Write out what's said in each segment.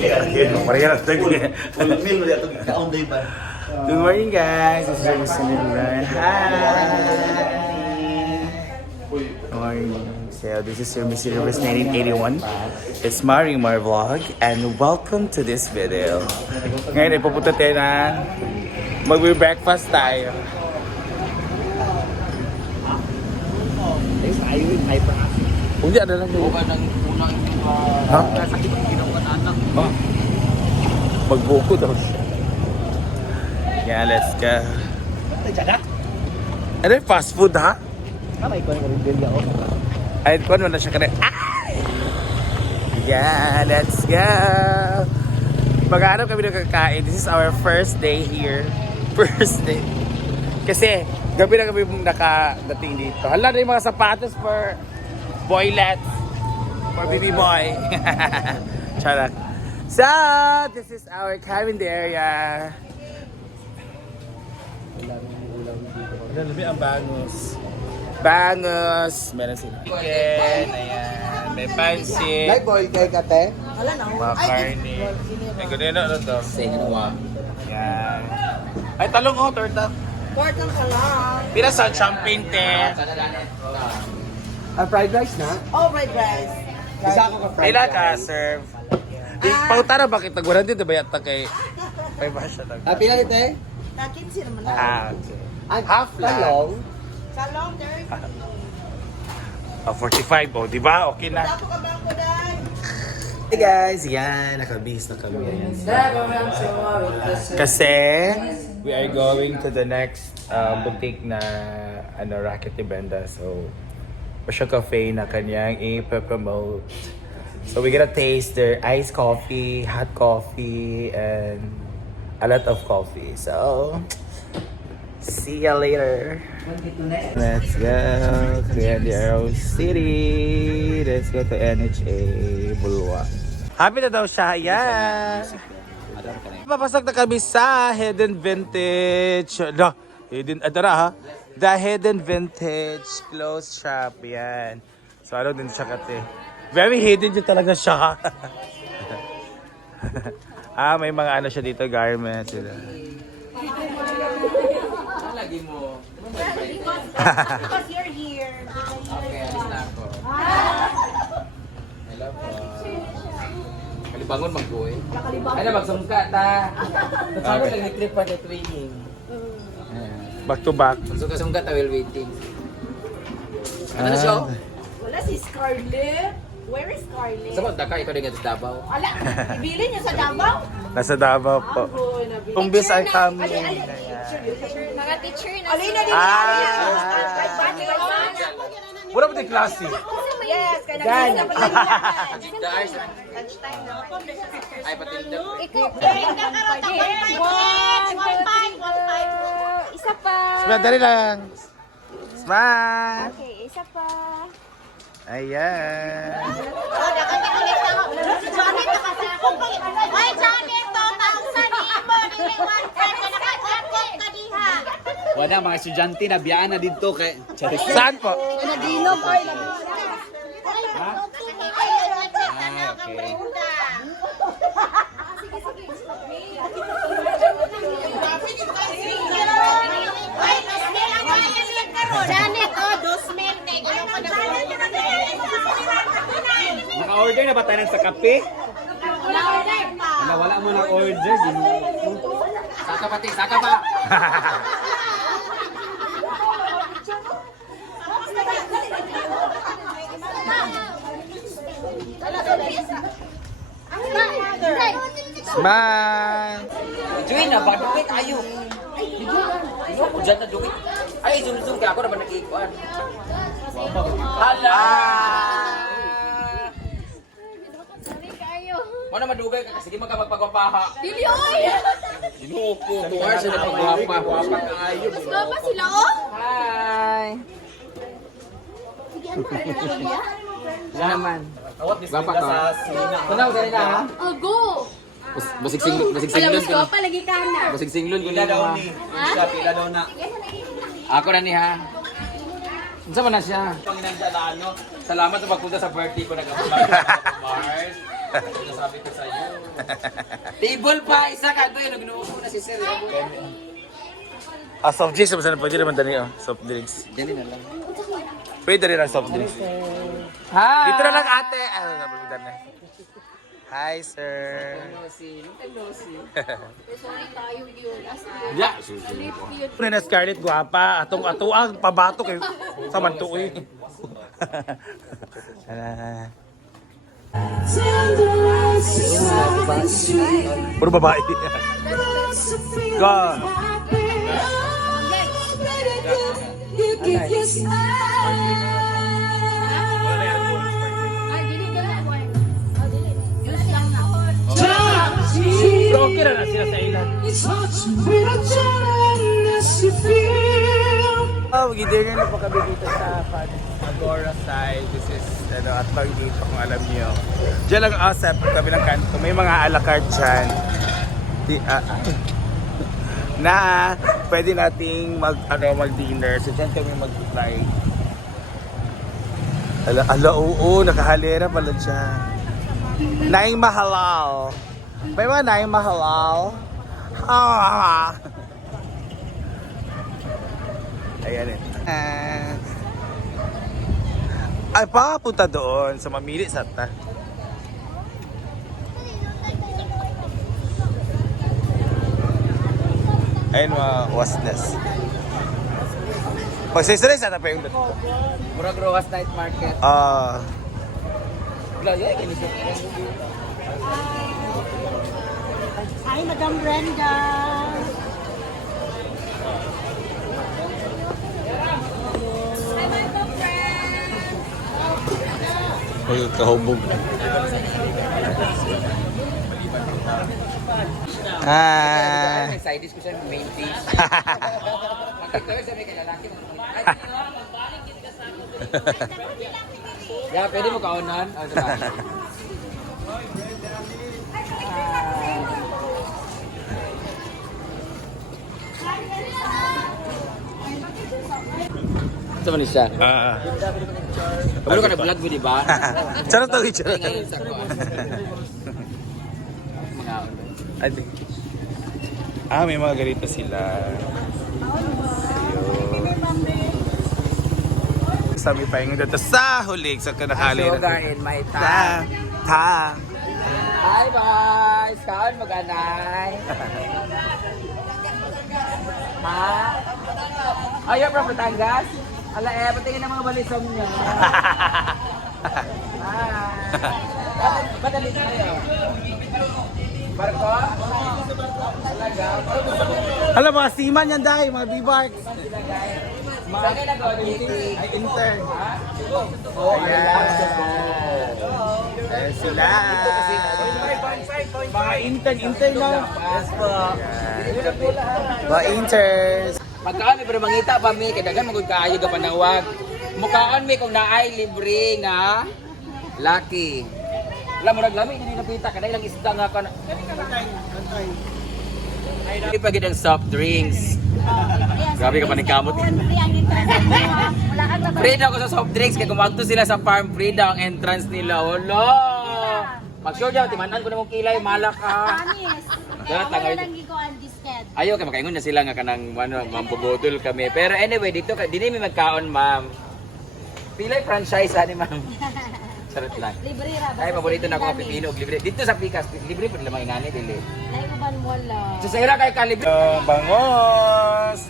Maria lang tayo. Full meal ulit ito kaon day ba? Good morning guys. This is Mr. Hi. Good morning. So this is your Miss Universe 1981. It's Marimar Vlog and welcome to this video. Ngayon ay pupunta tayo na magbe-breakfast tayo. Hindi, ano lang. Ha? Ha? Magbuko daw siya. Yeah, let's go. Ano yung fast food ha? Ay, kuwan mo na siya kanina. Ay! Yeah, let's go! Maghanap kami ng kakain. This is our first day here. First day. Kasi, gabi na kami nakadating dito. Hala na yung mga sapatos for boylets. For baby boy. Charot. So, this is our cabin area. Lalami ang bangus. Bangus. Meron sila. Chicken. Ayan. May pansit. Live boy kay kate. Mga karne. May ganyan na ano to. Ayan. Ay, talong oh, torta. Portang ka lang. Pira sa champagne te. Ah, fried rice na? Oh, fried rice. Isa ako ka fried Kailan rice. ka, serve? Di, pautara bakit nagwaran dito ba yata kay... May ba siya nag... Ah, pila ite? Nakinsi naman na. Ah, okay. Ah, Half lang. Talong. Sa long term. Oh, 45 oh, di ba? Okay na. Ako ka ba ko dahil? Hey guys, yan, nakabihis na kami. Kasi we are going to the next uh, boutique na ano, Racket Benda. So, Pasha Cafe na kanyang i-promote. So, we're gonna taste their iced coffee, hot coffee, and a lot of coffee. So, see ya later. Let's go to Arrow City. Let's go to NHA Bulwa. Happy na daw siya. Yeah. Papasok na kami sa Hidden Vintage. No, Hidden, adara ha. The Hidden Vintage Clothes Shop. Yan. So ano din siya kasi. Very hidden din talaga siya. ah, may mga ano siya dito, garments. Sila. Because you're here. Kalibangon magbuhay. Ay na magsungka ta. Kasama lang clip pa the training. Back to back. Magsungka ta while waiting. Ano na siya? Wala si Scarlett. Where is Scarlett? Sa mga ikaw din sa Davao. Ala, ibili niyo sa Davao? Nasa Davao po. Kumbis ay kami. Mga teacher na Alin na din. Ah. Wala ba di klase? Yes, kaya nag-iisa na pala The eyes. Ay patindak. Ikaw, one, two, three, go. Isa pa. Smile, dali lang. Smile. Okay, isa pa. Ayan. Ay, Janet, to, thousand imo, dili one time na nakakakot ka diha. Wala mga estudyante na biyaan na dito kay Saan po? Ah, okay. Janet, oh, dos mil. Kay ayaw ko na Naka-order na ba tayo sa kape? Wala, wala mo na order. Saka pati, saka pa. Smile. Join na ba? Dukit ayo. Iyo ko dyan na dukit. Ay, zoom zoom kaya ako naman nag-iikuan. Hala! Mo na madugay ka kasi di man ka magpagwapaha. Dili, oy! Ginoo ko, tuwar sa nagpagwapa. Wapa ka ayo. Mama sila, oh! Hi! Naman. Gwapa ka. Tunaw ganun na ha? Oh, go! Bas- Basig sing basig Alam mo, lagi ka na. Basig singlon ko daw ni. Pila daw na. Ako na ni ha. Unsa man na siya? Panginanda na ano. Salamat sa pagpunta sa birthday ko sa Mars. Sabi ko sa iyo. Table pa, isa ka doon. Nagnuupo na si Sir. Ah, soft drinks. Na pwede naman dali, oh. Soft drinks. Dali na lang. Pwede rin ang soft drinks. Hi! Dito na lang ate. Ah, napagdan na. Hi, sir. Yeah. Pre na Scarlett, guwapa. Atong atuang pabato kayo. Sa mantuoy. Puro babae. Go. Ay, dili, dili. boy. Oh, na. Okay na na sila sa ilan. Oh, gidirin na po kami dito sa Fan- Agora side. This is, ano, at bang dito kung alam niyo. Diyan lang asap, kami ng kanto. May mga a la carte dyan. Di, ah, na pwede nating mag, ano, mag-dinner. So, dyan kami mag-fly. Ala, ala, oo, nakahalera pala dyan. Naing mahalal. May mga naing mahalal. Ah. Ayan eh. Ah. Ay, papunta doon sa mamili sa ta. Ayun mga wasnes. Pagsisaray sa ta pa yung dito. Murag Rojas Night Market. Ah. Glaya, kinisip. Hi, Madam Brenda. Magkakahubog. Ah. May side dish ko siya, main dish. Magkakaroon sa may kalalaki. Ya, pwede mo kaunan. Oh, diba? Ito man siya. Ah. Kabalo ka nag-vlog mo, di ba? Charot to, charot. Sa I think. Ah, may mga ganito sila. Sabi pa yung dito sa hulig sa kanakali. sugar in my Ta. Ta. Hi, boys! Kaon mag-anay. ha? Ayaw pa Batangas? Ala eh, patingin ang mga balisong niyo. Hi! Ba't alis kayo? Barko? Talaga? Alam mga seaman yan dahil, mga B-Barks. Ay, intern. Oh, Ayan. Ayan sila. Mga intern, intern na. Yes po. Mga interns. Pagkaan pero mangita pa mi kay daghan magud kaayo ga panawag. Mukaan mi kung naay libre nga lucky. Wala mo naglami hindi napita kada ilang isda nga kan. Ay pa gid ang soft drinks. Grabe ka paningkamot. Free daw ko sa soft drinks kay kumadto sila sa farm free daw ang entrance nila. Wala. Pag sure daw timanan ko na mong kilay malak ka. Anis. Kaya Wala Ayaw kay makaingon na sila nga kanang ano, mambubudol kami. Pero anyway, dito ka dinhi mi magkaon, ma'am. Pilay franchise ani, ma'am. Sarot lang. Libre ra ba? Ay, paborito na ako nga pipino og libre. Dito sa Pikas, libre pa lamang ingani dili. Naiuban mo lang. So sa ira kay kalibre. Uh, bangos,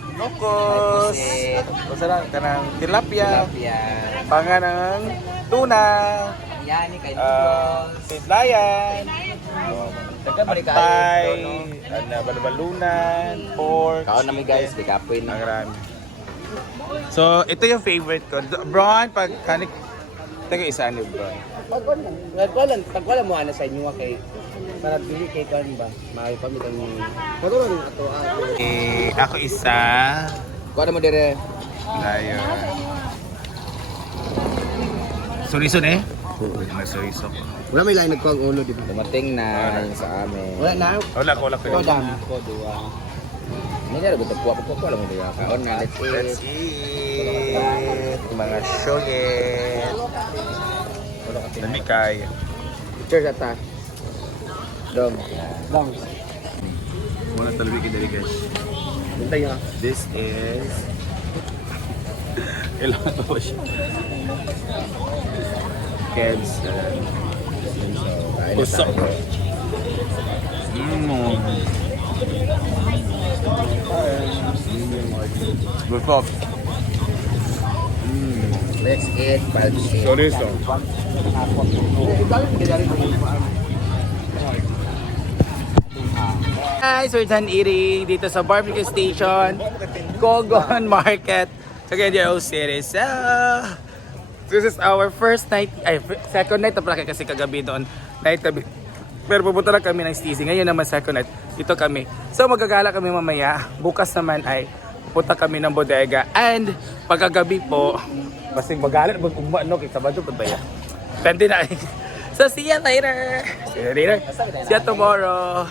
basta lang, kanang tilapia, Tilapia. panganang tuna, Yani kay uh, noodles. Kayo. ano, balbalunan, pork, Kaon na mi guys, di kapoy ang na. rami. So, ito yung favorite ko. Bron, pag kanik, taga isa ni Bron. Nagkulan, tagkulan mo ana sa inyo nga kay para dili kay kan ba. May pamit ang ato ato. Eh, ako isa. Kuha mo dire. Layo. Suriso eh? May suriso. Wala may lain nagkuang ulo di ba? Dumating na yung sa amin. Wala na. Wala ko, wala ko. Ikaw dam. Ako duwa. Hindi na rin kuha ko ko alam mo dire. Kaon na let's Let's eat. eat. Mga sugar. Dami kaya. Picture sa ta. Dom. Dom. Muna talabi kita guys. Bintay ha. This is... Kailangan pa ba siya? Kev's... Uh, Puso. Mmm. Gusto. Let's eat palsi. Chorizo. Guys, we're done eating dito sa barbecue station, Gogon Market, sa City. So, this is our first night, ay, second night na pala kasi kagabi doon. Night tabi. Pero pupunta na kami ng Stizzy. Ngayon naman second night, dito kami. So, magagala kami mamaya. Bukas naman ay pupunta kami ng bodega. And, pagkagabi po, kasi magalit, mag-ugma, no, kita ba ito, ba yan? Pwede na. so, see you later. See you later. See you tomorrow.